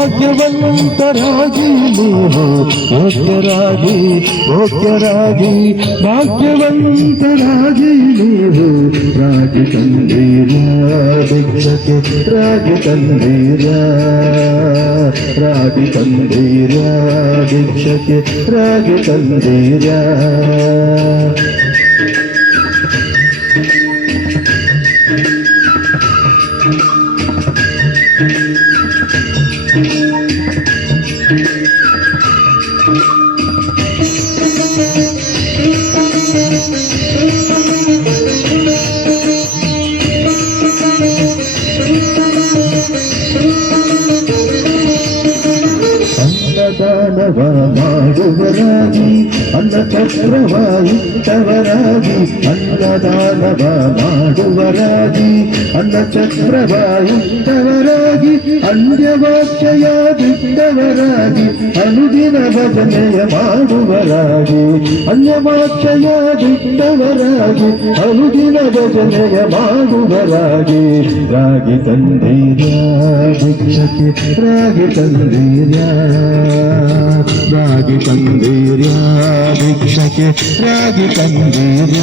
ಭಾಗ್ಯವಂತರಾಗಿ ನೀವು ಯೋಗ್ಯರಾಗಿ ಭಾಗ್ಯವಂತರಾಗಿ ನೀವು ರಾಗಿ ತಂದೀರ ಭಿಕ್ಷಕ್ಕೆ ರಾಗಿ ತಂದೀರ ಭಿಕ್ಷಕ್ಕೆ ರಾಗಿ ತಂದೀರ ಅನ್ನದಾನವ ಮಾಡುವರಾಗಿ ಅನ್ನಚಕ್ರವಾಯಿತವರಾಗಿ ಅನ್ನದಾನವ ಮಾಡುವರಾಗಿ ಅನ್ನಚಕ್ರವಾಯಿತವರಾಗಿ ಅನ್ಯವಾಕ್ಷಯಾದಿದ್ದವರಾಗಿ ಅನುದಿನ ಭಜನೆಯ ಮಾಡುವರಾಗಿ ಅನ್ಯವಾಕ್ಷಯಾದಿದ್ದವರಾಗಿ ಅನುದಿನ ಭಜನೆಯ ಮಾಡುವರಾಗಿ ರಾಗಿ ತಂದೀರ ಭಿಕ್ಷಕ್ಕೆ ರಾಗಿ ತಂದೀರ ರಾಗಿ ತಂದೀರ ಭಿಕ್ಷಕ್ಕೆ ರಾಗಿ ತಂದೀರ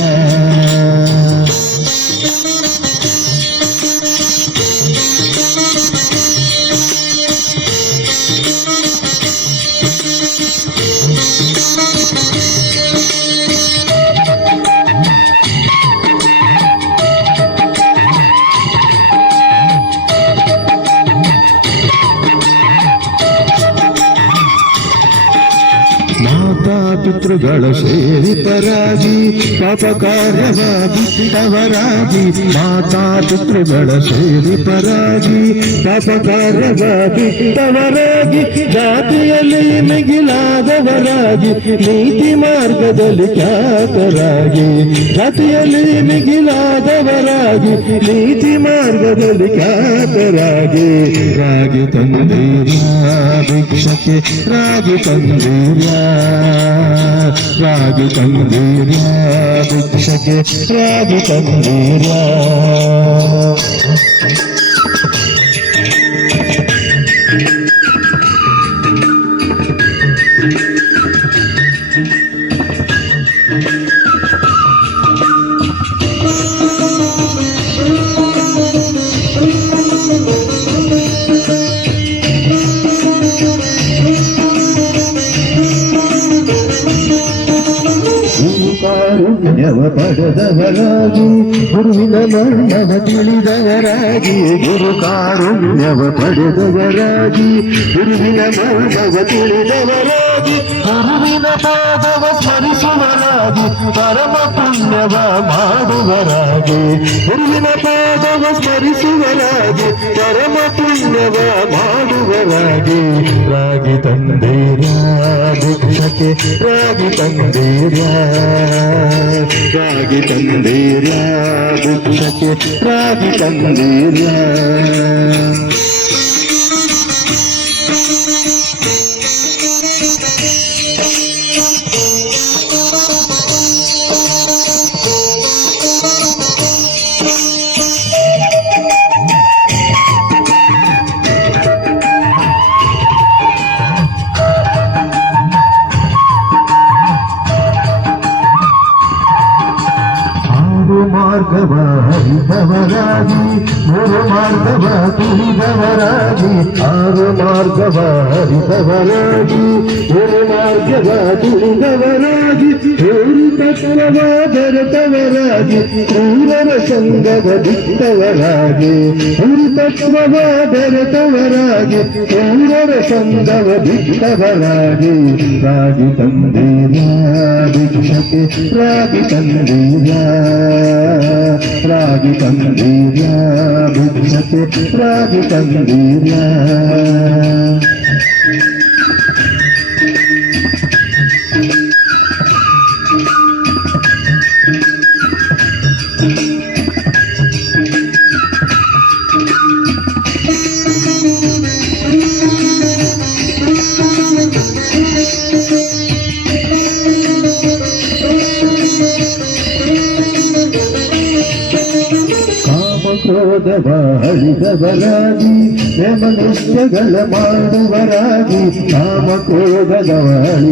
ಮಾತಾಪಿತೃಗಳ ಸೇವಿತರಾಗಿ ಪಾಪ ಕಾರ್ಯವ ಬಿಟ್ಟವರಾಗಿ ಮಾತಾಪಿತೃಗಳ ಸೇವಿತರಾಗಿ ಪಾಪ ಕಾರ್ಯವ ಬಿಟ್ಟವರಾಗಿ ಜಾತಿಯಲ್ಲಿ ಮಿಗಿಲಾದವರಾಗಿ ನೀತಿ ಮಾರ್ಗದಲ್ಲಿ ಖ್ಯಾತರಾಗಿ ಜಾತಿಯಲ್ಲಿ ಮಿಗಿಲಾದವರಾಗಿ ನೀತಿ ಮಾರ್ಗದಲ್ಲಿ ಖ್ಯಾತರಾಗಿ ರಾಗಿ ತಂದೀರ ಭಿಕ್ಷಕ್ಕೆ ರಾಗಿ ತಂದೀರ ರಾಗಿ ತಂದೀರ ಭಿಕ್ಷಕ್ಕೆ ರಾಗಿ ತಂದೀರ ಕಾರುಣ್ಯವ ಪಡೆದವರಾಗಿ ಗುರುವಿನ ಮರಣವ ತಿಳಿದವರಾಗಿ ಗುರು ಕಾರುಣ್ಯವ ಪಡೆದವರಾಗಿ ಗುರುವಿನ ಮರಣವ ತಿಳಿದವರಾಗಿ ಗುರುವಿನ ಪಾದವ ಸ್ಮರಿಸುವರಾಗಿ ಪರಮ ಪುಣ್ಯವ ಮಾಡುವರಾಗಿ ಗುರುವಿನ ಪಾದವ ಸ್ಮರಿಸುವರಾಗಿ ಪರಮ ಪುಣ್ಯವ ಮಾಡುವರಾಗಿ ರಾಗಿ ತಂದೀರ ಭಿಕ್ಷಕ್ಕೆ ರಾಗಿ ತಂದೀರ ರಾಗಿ ತಂದೀರ ಭಿಕ್ಷಕ್ಕೆ ರಾಗಿ ತಂದೀರ ಮಾರ್ಗವ ಹರಿದವರಾಗಿ ಮೂರು ಮಾರ್ಗವ ತಿಳಿದವರಾಗಿ ಆರು ಮಾರ್ಗವ ಹರಿದವರಾಗಿ ಮೂರು ಮಾರ್ಗವ ತಿಳಿದವರಾಗಿ ಮೂರು ತತ್ವವ ಬೆರೆತವರಾಗಿ ಕ್ರೂರರ ಸಂಗವ ಬಿಟ್ಟವರಾಗಿ ಮೂರು ತತ್ವವ ಬೆರೆತವರಾಗಿ ಕ್ರೂರರ ಸಂಗವ ಬಿಟ್ಟವರಾಗಿ ರಾಗಿ ತಂದೀರ ಭಿಕ್ಷಕ್ಕೆ ರಾಗಿ ತಂದೀರ ರಾಗಿ ತಂದೀರ ಭಿಕ್ಷಕ್ಕೆ ರಾಗಿ ತಂದೀರ ಕ್ರೋಧವ ಹಳಿದವರಾಗಿ ಪ್ರೇಮ ನಿಷ್ಠೆಗಳ ಮಾಡುವರಾಗಿ ಕಾಮ ಕ್ರೋಧದವಳಿ